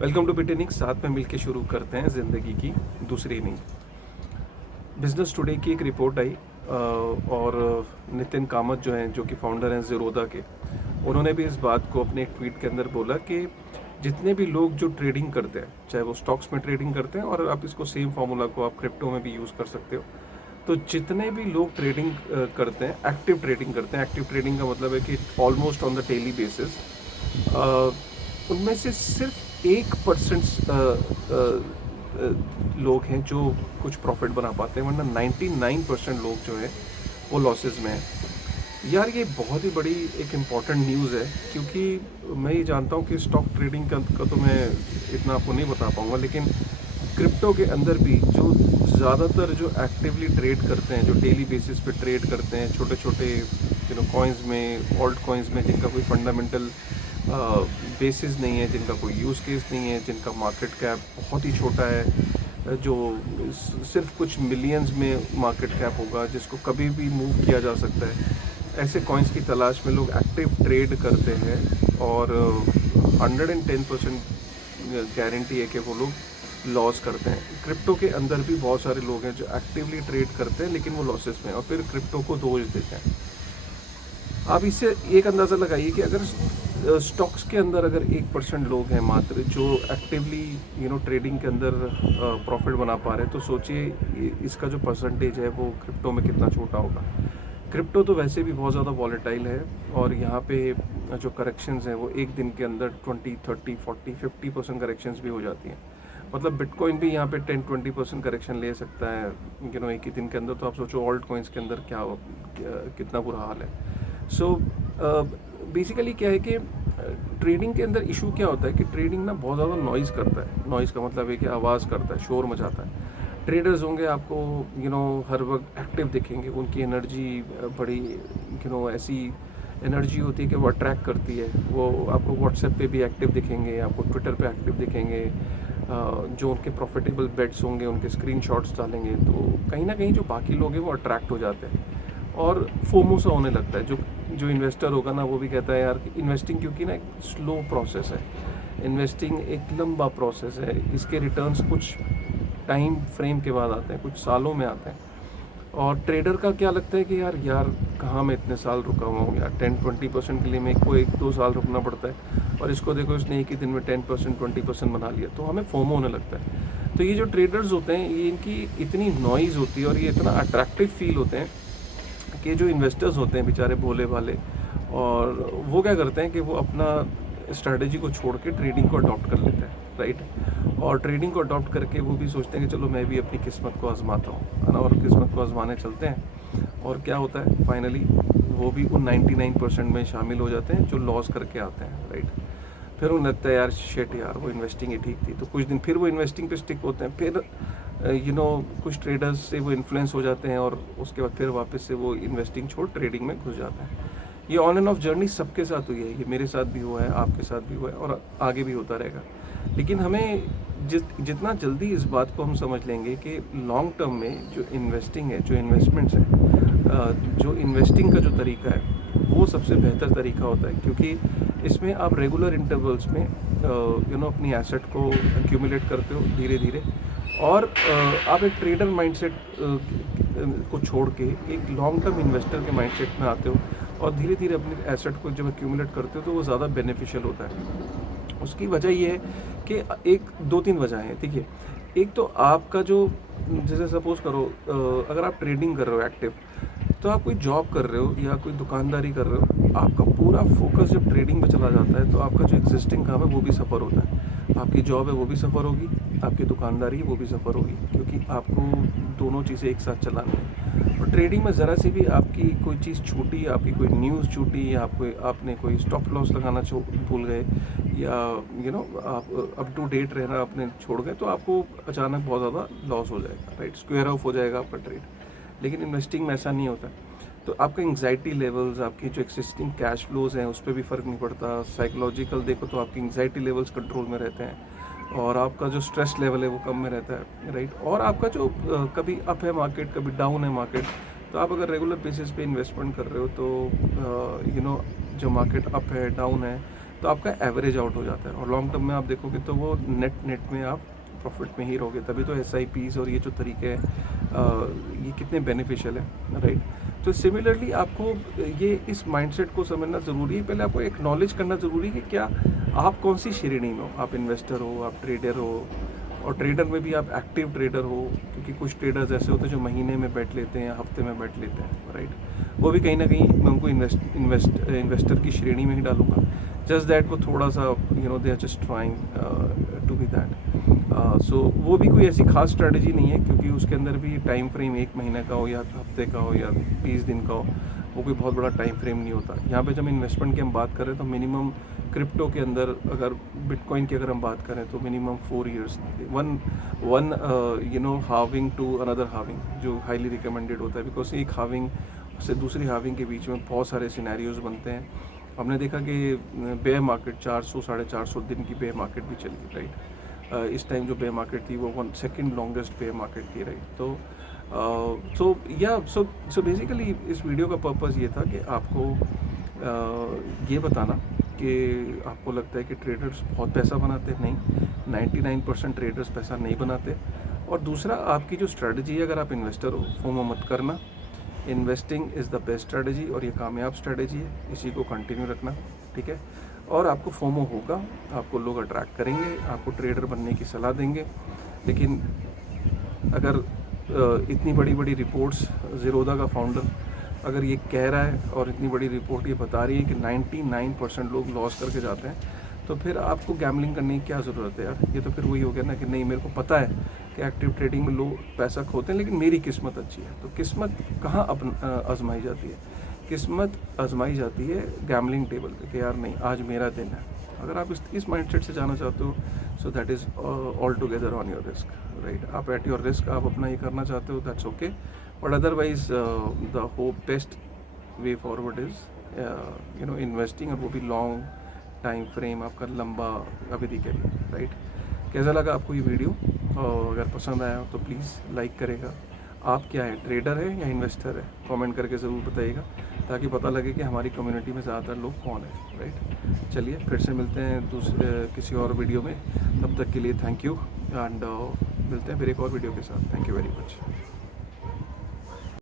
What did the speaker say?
Welcome to बिटेनिक। साथ में मिलकर शुरू करते हैं ज़िंदगी की दूसरी इनिंग। बिजनेस टुडे की एक रिपोर्ट आई और नितिन कामत जो हैं, जो कि फाउंडर हैं ज़ीरोदा के, उन्होंने भी इस बात को अपने एक ट्वीट के अंदर बोला कि जितने भी लोग जो ट्रेडिंग करते हैं, चाहे वो स्टॉक्स में ट्रेडिंग करते हैं, और आप इसको सेम फार्मूला को आप क्रिप्टो में भी यूज़ कर सकते हो। तो जितने भी लोग ट्रेडिंग करते हैं, एक्टिव ट्रेडिंग करते हैं, एक्टिव ट्रेडिंग का मतलब है कि almost on the daily basis, उनमें से सिर्फ 1% लोग हैं जो कुछ प्रॉफिट बना पाते हैं, वरना 99% लोग जो हैं वो लॉसेस में हैं। यार ये बहुत ही बड़ी एक इम्पॉर्टेंट न्यूज़ है, क्योंकि मैं ये जानता हूँ कि स्टॉक ट्रेडिंग का तो मैं इतना आपको नहीं बता पाऊँगा, लेकिन क्रिप्टो के अंदर भी जो ज़्यादातर जो एक्टिवली ट्रेड करते हैं, जो डेली बेसिस पे ट्रेड करते हैं, छोटे छोटे कॉइन्स में, ऑल्ट कॉइन्स में, जिनका कोई फंडामेंटल बेसिस नहीं है, जिनका कोई यूज़ केस नहीं है, जिनका मार्केट कैप बहुत ही छोटा है, जो सिर्फ कुछ मिलियंस में मार्केट कैप होगा, जिसको कभी भी मूव किया जा सकता है, ऐसे कॉइन्स की तलाश में लोग एक्टिव ट्रेड करते हैं। और 110% गारंटी है कि वो लोग लॉस करते हैं। क्रिप्टो के अंदर भी बहुत सारे लोग हैं जो एक्टिवली ट्रेड करते हैं, लेकिन वो लॉसेस में, और फिर क्रिप्टो को दोष देते हैं। आप इससे एक अंदाज़ा लगाइए कि अगर स्टॉक्स के अंदर अगर 1% लोग हैं मात्र जो एक्टिवली ट्रेडिंग के अंदर प्रॉफिट बना पा रहे हैं, तो सोचिए इसका जो परसेंटेज है वो क्रिप्टो में कितना छोटा होगा। क्रिप्टो तो वैसे भी बहुत ज़्यादा वॉलेटाइल है, और यहाँ पे जो करेक्शंस हैं वो एक दिन के अंदर 20, 30, 40, 50% करेक्शंस भी हो जाती हैं। मतलब बिटकॉइन भी यहाँ पे 10-20% करेक्शन ले सकता है एक ही दिन के अंदर। तो आप सोचो ऑल्ट कॉइन्स के अंदर कितना बुरा हाल है। सो बेसिकली क्या है कि ट्रेडिंग के अंदर इशू क्या होता है कि ट्रेडिंग ना बहुत ज़्यादा नॉइज़ करता है। नॉइज़ का मतलब है कि आवाज़ करता है, शोर मचाता है। ट्रेडर्स होंगे, आपको हर वक्त एक्टिव दिखेंगे, उनकी एनर्जी बड़ी ऐसी एनर्जी होती है कि वो अट्रैक्ट करती है। वो आपको व्हाट्सएप पे भी एक्टिव दिखेंगे, आपको ट्विटर पे एक्टिव दिखेंगे। जो उनके प्रॉफिटेबल बेट्स होंगे उनके स्क्रीनशॉट्स डालेंगे, तो कहीं ना कहीं जो बाकी लोग हैं वो अट्रैक्ट हो जाते हैं, और फोमो सा होने लगता है। जो जो इन्वेस्टर होगा ना, वो भी कहता है यार कि इन्वेस्टिंग, क्योंकि ना एक स्लो प्रोसेस है, इन्वेस्टिंग एक लंबा प्रोसेस है, इसके रिटर्न्स कुछ टाइम फ्रेम के बाद आते हैं, कुछ सालों में आते हैं। और ट्रेडर का क्या लगता है कि यार कहाँ मैं इतने साल रुका हुआ हूँ यार, 10-20% के लिए मेरे को 1-2 साल रुकना पड़ता है, और इसको देखो इसने एक ही दिन में 10% 20% बना लिया, तो हमें फोमो होने लगता है। तो ये जो ट्रेडर्स होते हैं, ये इनकी इतनी नॉइज़ होती है और ये इतना अट्रैक्टिव फील होते हैं कि जो इन्वेस्टर्स होते हैं बेचारे भोले भाले, और वो क्या करते हैं कि वो अपना स्ट्रैटेजी को छोड़ के ट्रेडिंग को अडॉप्ट कर लेते हैं, राइट। और ट्रेडिंग को अडॉप्ट करके वो भी सोचते हैं कि चलो मैं भी अपनी किस्मत को आजमाता हूँ, है ना, और किस्मत को आजमाने चलते हैं। और क्या होता है फाइनली, वो भी उन 99% में शामिल हो जाते हैं जो लॉस करके आते हैं, राइट। फिर उन्हें लगता है यार शेट यार, वो इन्वेस्टिंग ही ठीक थी, तो कुछ दिन फिर वो इन्वेस्टिंग पे स्टिक होते हैं। फिर कुछ ट्रेडर्स से वो इन्फ्लुएंस हो जाते हैं, और उसके बाद फिर वापस से वो इन्वेस्टिंग छोड़ ट्रेडिंग में घुस जाते हैं। ये ऑन एंड ऑफ जर्नी सबके साथ हुई है, ये मेरे साथ भी हुआ है, आपके साथ भी हुआ है, और आगे भी होता रहेगा। लेकिन हमें जितना जल्दी इस बात को हम समझ लेंगे कि लॉन्ग टर्म में जो इन्वेस्टिंग है, जो इन्वेस्टमेंट्स है, जो इन्वेस्टिंग का जो तरीका है, वो सबसे बेहतर तरीका होता है, क्योंकि इसमें आप रेगुलर इंटरवल्स में अपनी एसेट को एक्यूमुलेट करते हो धीरे धीरे, और आप एक ट्रेडर माइंडसेट को छोड़ के एक लॉन्ग टर्म इन्वेस्टर के माइंडसेट में आते हो, और धीरे धीरे अपनी एसेट को जब एक्यूमुलेट करते हो तो वो ज़्यादा बेनिफिशियल होता है। उसकी वजह ये है कि एक 2-3 वजह हैं, ठीक है। एक तो आपका जो, जैसे सपोज़ करो अगर आप ट्रेडिंग कर रहे हो एक्टिव, तो आप कोई जॉब कर रहे हो या कोई दुकानदारी कर रहे हो, आपका पूरा फोकस जब ट्रेडिंग पे चला जाता है, तो आपका जो एग्जिस्टिंग काम है वो भी सफ़र होता है, आपकी जॉब है वो भी सफ़र होगी, आपकी दुकानदारी है वो भी सफ़र होगी, क्योंकि आपको दोनों चीज़ें एक साथ चलानी है। और ट्रेडिंग में ज़रा सी भी आपकी कोई चीज़ छूटी, आपकी कोई न्यूज़ छूटी, या आपने कोई स्टॉप लॉस लगाना भूल गए, या आप अप टू डेट रहना आपने छोड़ गए, तो आपको अचानक बहुत ज़्यादा लॉस हो जाएगा, राइट, स्क्वेयर ऑफ हो जाएगा आपका ट्रेड। लेकिन इन्वेस्टिंग में ऐसा नहीं होता। तो आपका एंग्जाइटी लेवल्स, आपकी जो एक्सिस्टिंग कैश फ्लोज हैं उस पर भी फ़र्क नहीं पड़ता। साइकोलॉजिकल देखो तो आपकी एंग्जाइटी लेवल्स कंट्रोल में रहते हैं, और आपका जो स्ट्रेस लेवल है वो कम में रहता है, राइट। और आपका जो कभी अप है मार्केट, कभी डाउन है मार्केट, तो आप अगर रेगुलर बेसिस पे इन्वेस्टमेंट कर रहे हो, तो जो मार्केट अप है, डाउन है, तो आपका एवरेज आउट हो जाता है, और लॉन्ग टर्म में आप देखोगे तो वो नेट में आप प्रॉफिट में ही रहोगे। तभी तो SIPs और ये जो तरीके हैं ये कितने बेनिफिशियल है, राइट। तो सिमिलरली आपको ये इस माइंडसेट को समझना ज़रूरी है। पहले आपको एक्नॉलेज करना ज़रूरी है कि क्या आप कौन सी श्रेणी में हो। आप इन्वेस्टर हो, आप ट्रेडर हो, और ट्रेडर में भी आप एक्टिव ट्रेडर हो, क्योंकि कुछ ट्रेडर्स ऐसे होते हैं जो महीने में बैठ लेते हैं, हफ्ते में बैठ लेते हैं, राइट। वो भी कहीं ना कहीं मैं उनको इन्वेस्टर की श्रेणी में ही डालूंगा। जस्ट दैट वो थोड़ा सा they are just trying to be that. So वो भी कोई ऐसी खास स्ट्रैटेजी नहीं है, क्योंकि उसके अंदर भी टाइम फ्रेम 1 महीने का हो या हफ्ते का हो या 20 दिन का हो, वो कोई बहुत बड़ा टाइम फ्रेम नहीं होता। यहाँ पे जब इन्वेस्टमेंट की हम बात करें तो मिनिमम क्रिप्टो के अंदर, अगर बिटकॉइन की अगर हम बात करें तो minimum 4 years, one having two another having, जो हाईली रिकमेंडेड होता है, बिकॉज एक हाविंग से दूसरी हाविंग के बीच में बहुत सारे सिनेरियोज बनते हैं। हमने देखा कि बेयर मार्केट 400 450 दिन की बेयर मार्केट भी चली, राइट। इस टाइम जो बेयर मार्केट थी वो सेकंड लॉन्गेस्ट बेयर मार्केट थी, राइट। तो सो बेसिकली इस वीडियो का पर्पस ये था कि आपको ये बताना कि आपको लगता है कि ट्रेडर्स बहुत पैसा बनाते हैं। नहीं, 99% ट्रेडर्स पैसा नहीं बनाते। और दूसरा, आपकी जो स्ट्रेटजी है, अगर आप इन्वेस्टर हो, फोमो मत करना। Investing is the best strategy, और ये कामयाब स्ट्रेटजी है, इसी को कंटिन्यू रखना, ठीक है। और आपको फोमो होगा, आपको लोग अट्रैक्ट करेंगे, आपको ट्रेडर बनने की सलाह देंगे। लेकिन अगर इतनी बड़ी बड़ी रिपोर्ट्स, ज़ीरोधा का फाउंडर अगर ये कह रहा है और इतनी बड़ी रिपोर्ट ये बता रही है कि 99% लोग लॉस करके जाते हैं, तो फिर आपको गैम्बलिंग करने की क्या ज़रूरत है यार। ये तो फिर वही हो गया ना कि नहीं, मेरे को पता है कि एक्टिव ट्रेडिंग में लोग पैसा खोते हैं, लेकिन मेरी किस्मत अच्छी है। तो किस्मत कहाँ आजमाई जाती है? किस्मत आजमाई जाती है गैम्बलिंग टेबल पे, कि यार नहीं, आज मेरा दिन है। अगर आप इस माइंडसेट से जाना चाहते हो, so that is all together on your risk, right. आप एट योर रिस्क आप अपना ये करना चाहते हो, that's okay. But otherwise the hope best way forward is investing, और वो भी लॉन्ग टाइम फ्रेम, आपका लंबा अवधि के लिए, राइट। कैसा लगा आपको ये वीडियो? और अगर पसंद आया तो प्लीज़ लाइक करेगा। आप क्या है, ट्रेडर है या इन्वेस्टर है? कमेंट करके ज़रूर बताइएगा, ताकि पता लगे कि हमारी कम्युनिटी में ज़्यादातर लोग कौन है, राइट। चलिए फिर से मिलते हैं किसी और वीडियो में। तब तक के लिए थैंक यू, एंड मिलते हैं फिर एक और वीडियो के साथ। Thank you very much.